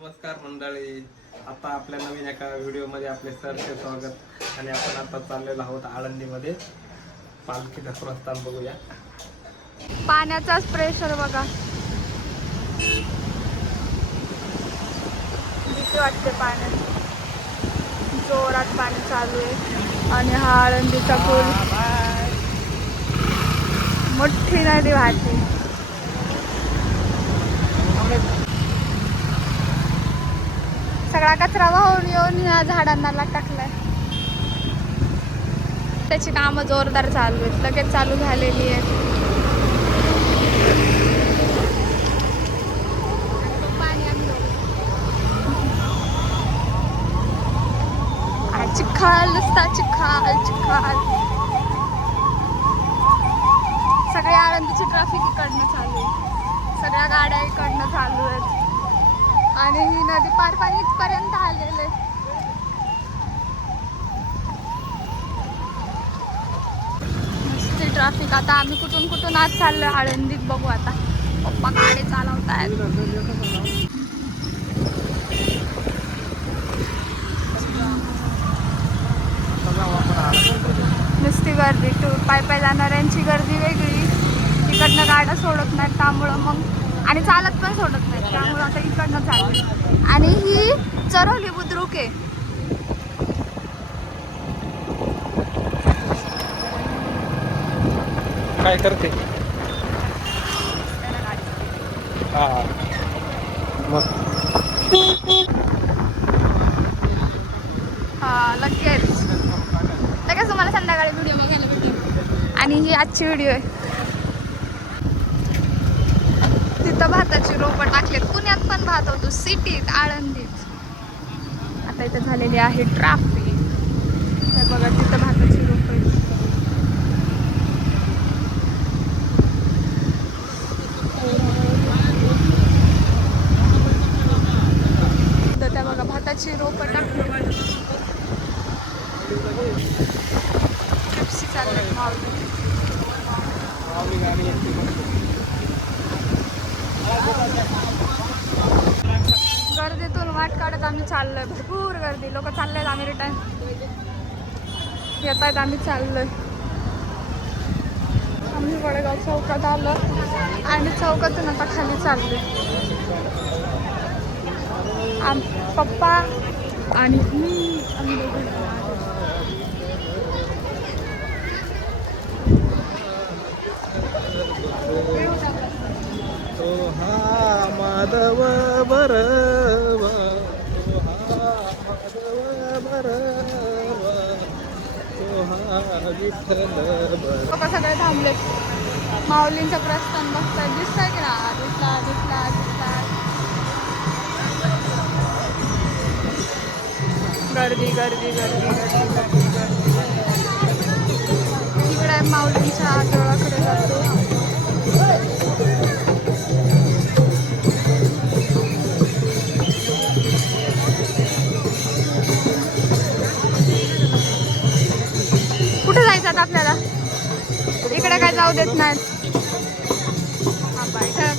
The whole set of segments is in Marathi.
नमस्कार मंडळी, आता आपल्या नवीन एका व्हिडिओमध्ये आपले सरचे स्वागत. आणि आपण आता चाललेलो आहोत आळंदीमध्ये पालखी दसरा बघूया. पाण्याचाच प्रेशर बघा, भीती वाटते पाण्यात. जोरात पाणी चालू आहे आणि हा आळंदीचा पूल, मोठी नदी वाहते. सगळा कचरा वाहून येऊन ह्या झाडांना टाकलाय. त्याची कामं जोरदार चालू आहेत, लगेच चालू झालेली आहेत. चिखल नुसता चिखल चिखल. सगळी आळंदीची ट्रॅफिक इकडनं चालू आहे, सगळ्या गाड्या इकडनं चालू आहेत आणि ही नदी पार पाणी इथपर्यंत आलेले. नुसती ट्रॅफिक. आता आम्ही कुठून कुठून आज चाललोय आळंदीत, बघू आता. पप्पा गाडी चालवतायत. नुसती गर्दी, पाय पाय जाणाऱ्यांची गर्दी वेगळी. इकडनं गाड्या सोडत नाहीत त्यामुळं मग, आणि चालत पण सोडत नाहीत त्यामुळं आता इकडनं चाललं. आणि ही चरोली बुद्रुक आहे. काय करते? लगेच तुम्हाला संध्याकाळी व्हिडिओ बघायला भेटेल. आणि ही आजची व्हिडिओ आहे. तिथं भाताची रोपं टाकलेत. पुण्यात पण भात होतो, सिटीत, आळंदीत. आता इथं झालेली आहे ट्रॅफिक. तर बघा तिथं भाताची रोपं आहेत. तर त्या बघा भाताची रोपं टाकली. पेप्सी चालले मावली. गर्दीतून वाट काढत आम्ही चाललोय. भरपूर गर्दी, लोक चाललेत. आम्ही रिटर्न येत आहेत, आम्ही चाललोय. आम्ही वडगाव चौकात आलो आणि चौकातून आता खाली चाललोय. पप्पा आणि आम्ही दोघं. माधव बरव, लोक सगळे थांबलेत. माऊलींचं प्रस्थान बघताय, दिसतंय की ना? दिसला दिसला दिसला. गर्दी गर्दी गर्दी गर्दी गर्दी गर्दी. इकडे माऊलींच्या देवळाकडे जातो. कुठे जायचं आता आपल्याला? इकडे काय जाऊ देत नाहीत. हा बैठक.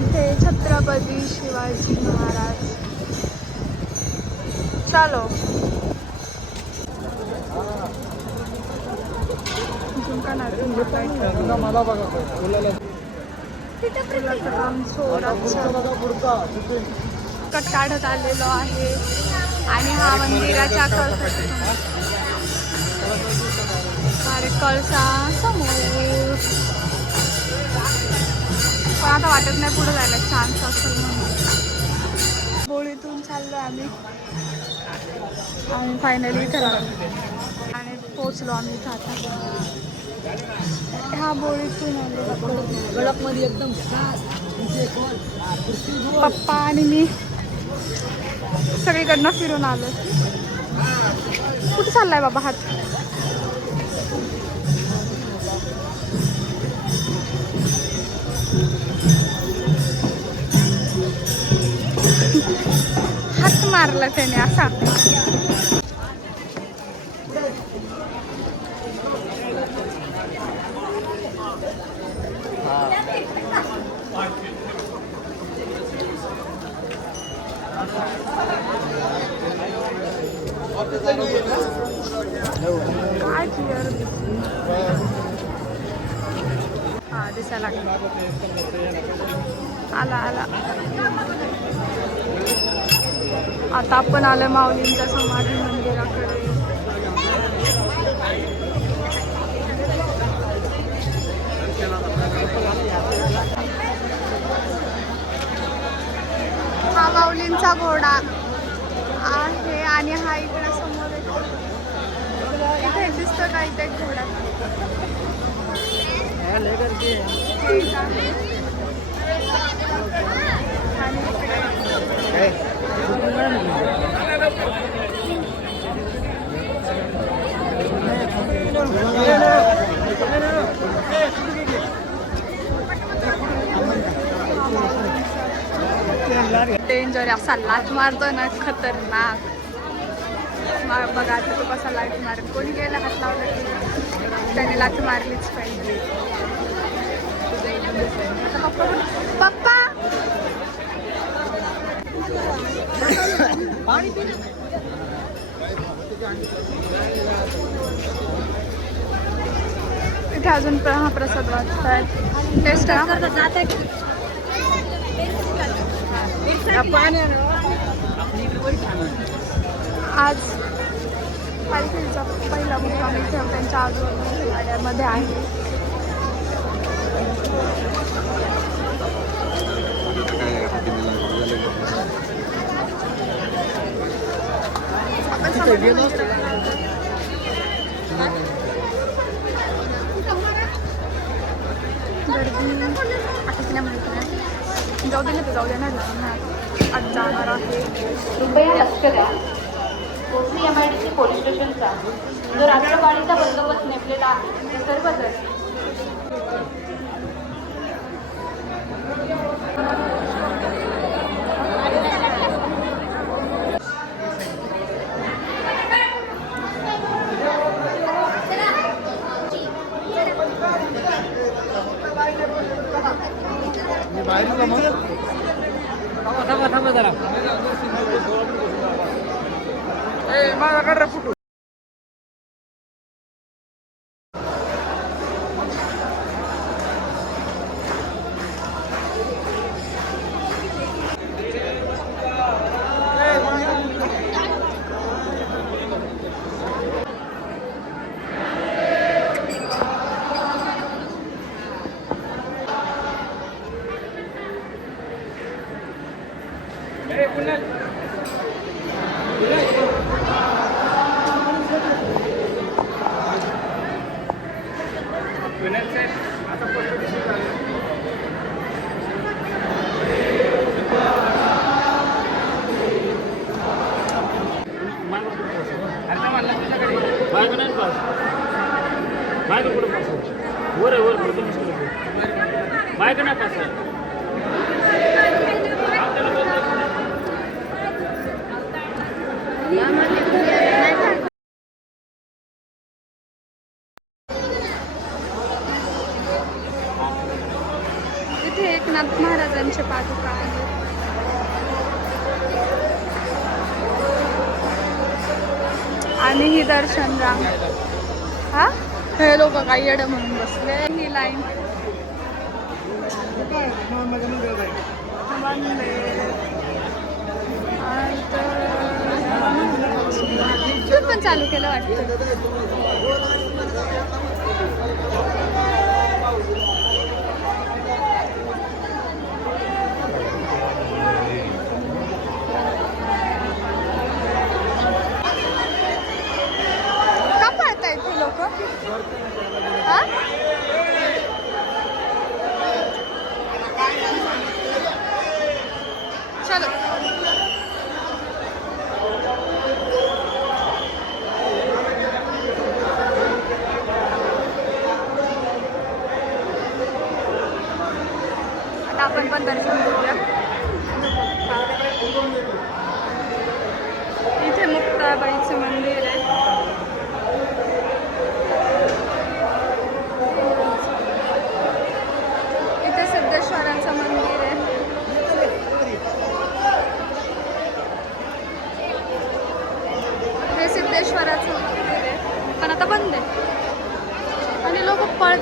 इथे छत्रपती शिवाजी महाराज. चलो कट काढत आलेलो आहे आणि हा मंदिराच्या कळसा समोर. पण आता वाटत नाही पुढे जायला चान्स असेल म्हणून. बोळीतून चाललो आम्ही आणि फायनली इथे लागलो आणि पोचलो आम्ही इथं आता. ह्या बोळीतून आलो एकदम पप्पा आणि मी सगळीकडनं फिरून आलो. कुठे चाललाय बाबा हात? हात मारला त्याने असा. काय क्लिअर हा दिसायला आला आला. आता आपण आलोय माऊलींच्या समाधी मंदिराकडे. हा माऊलींचा घोडा आहे आणि हा इकडे समोर इथे दिसतो का इथे घोडा. आणि डेंजर असा लाट मारतोय ना, खतरनाक. बघा आता तो कसा लाट मार. कोणी गेला हात लावला की त्याने लाट मारलीच पाहिजे. आता पप्पा इथे अजून हा प्रसाद वाटताय. टेस्ट आज पालखीचा पहिला मुक्काम इथे त्यांच्या आजूबाजूमध्ये आहे. जाऊ दे ना, जाऊ दे ना, आज जाणार आहे. कृपया लक्ष द्या. कोथली MIDC पोलीस स्टेशनचा जो रात्रपाळीचा बंदोबस्त नेमलेला आहे ते सर्वजण थांबा जरा. माझ्याकडे फुटू. इथे एकनाथ महाराजांचे पादुका आहेत. आणि ही दर्शन रांग. हा हे लोक काही येडं म्हणून बसले. ही लाईन तू पण चालू केलं वाटतं.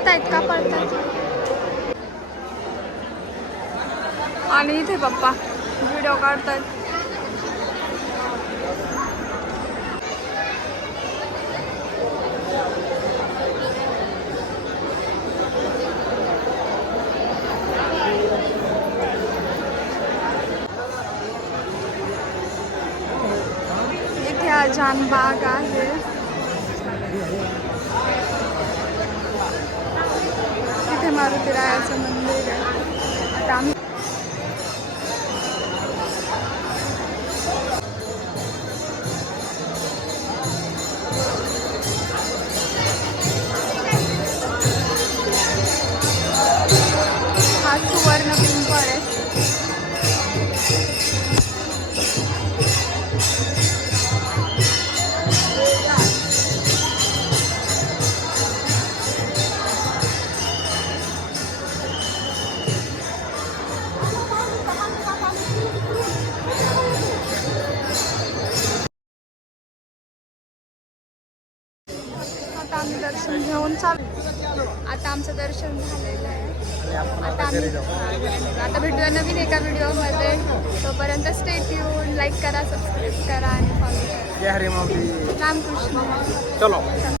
पळतायत का पळतायत. आणि इथे पप्पा व्हिडिओ काढतायत. इथे अजान बाग आहे. इथे मारुतीरायाचं मंदिर आहे. आता आम्ही हा सुवर्ण पिंपळ आहे. आता आम्ही दर्शन घेऊन चालू. आता आमचं दर्शन झालेलं आहे. आता भेटूया नवीन एका व्हिडिओमध्ये. तोपर्यंत स्टे ट्यून, लाईक करा, सबस्क्राईब करा आणि फॉलो करा. जय हरी माऊली. रामकृष्ण. चलो.